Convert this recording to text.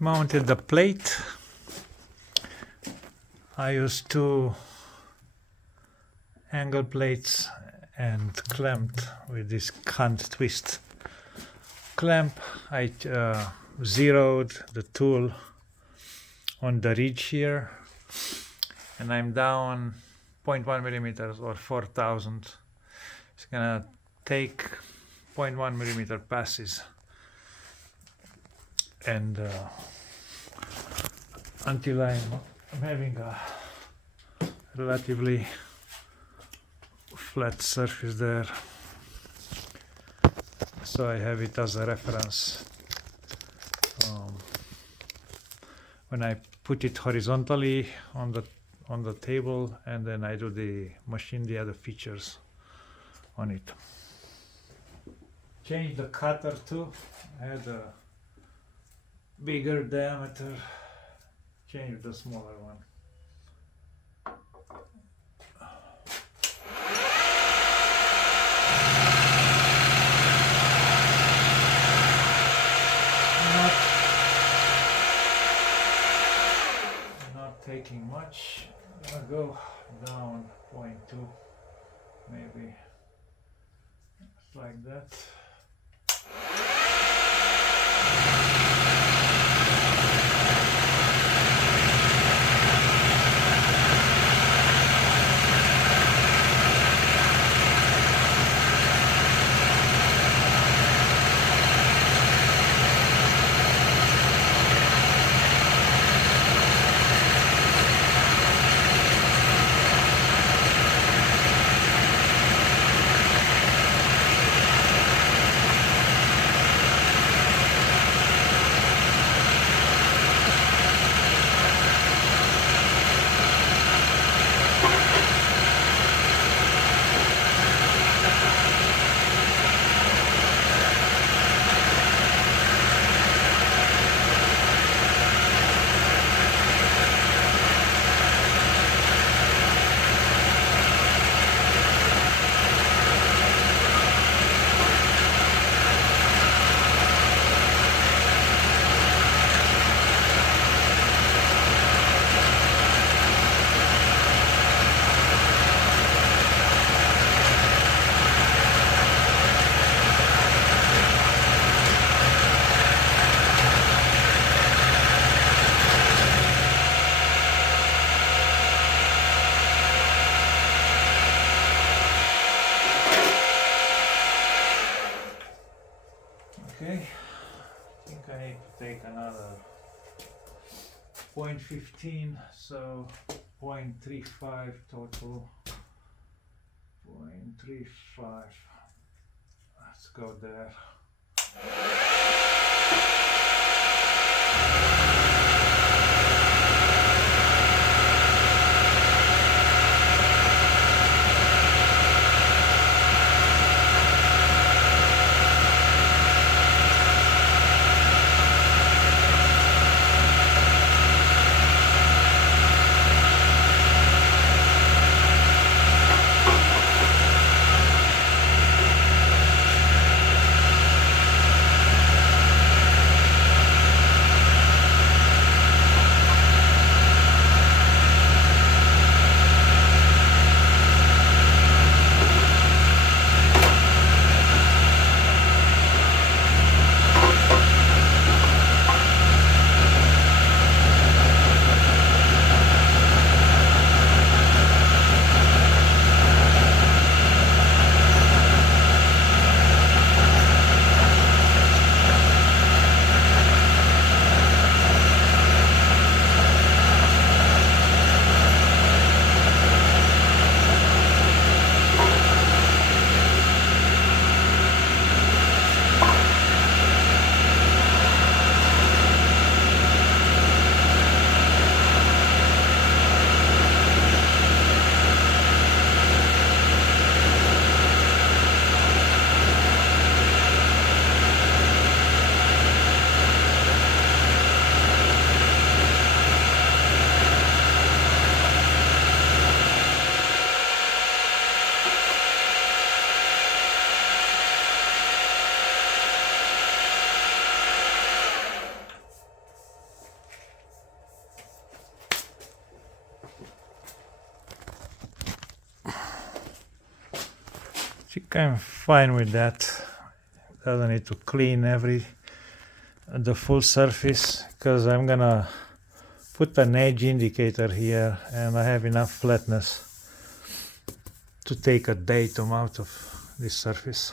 mounted the plate. I used 2 angle plates and clamped with this can't twist clamp. I zeroed the tool on the ridge here, and I'm down 0.1 millimeters or 4,000. It's gonna take 0.1 millimeter passes, and until I'm having a relatively flat surface there, so I have it as a reference. When I put it horizontally on the table, and then I do machine the other features on it. Change the cutter too. Had a bigger diameter. Change the smaller one. Not taking much. I'll go down 0.2, maybe like that. Okay, I think I need to take another 0.15, so 0.35 total. 0.35. Let's go there. I'm fine with that. Doesn't need to clean the full surface, because I'm gonna put an edge indicator here, and I have enough flatness to take a datum out of this surface.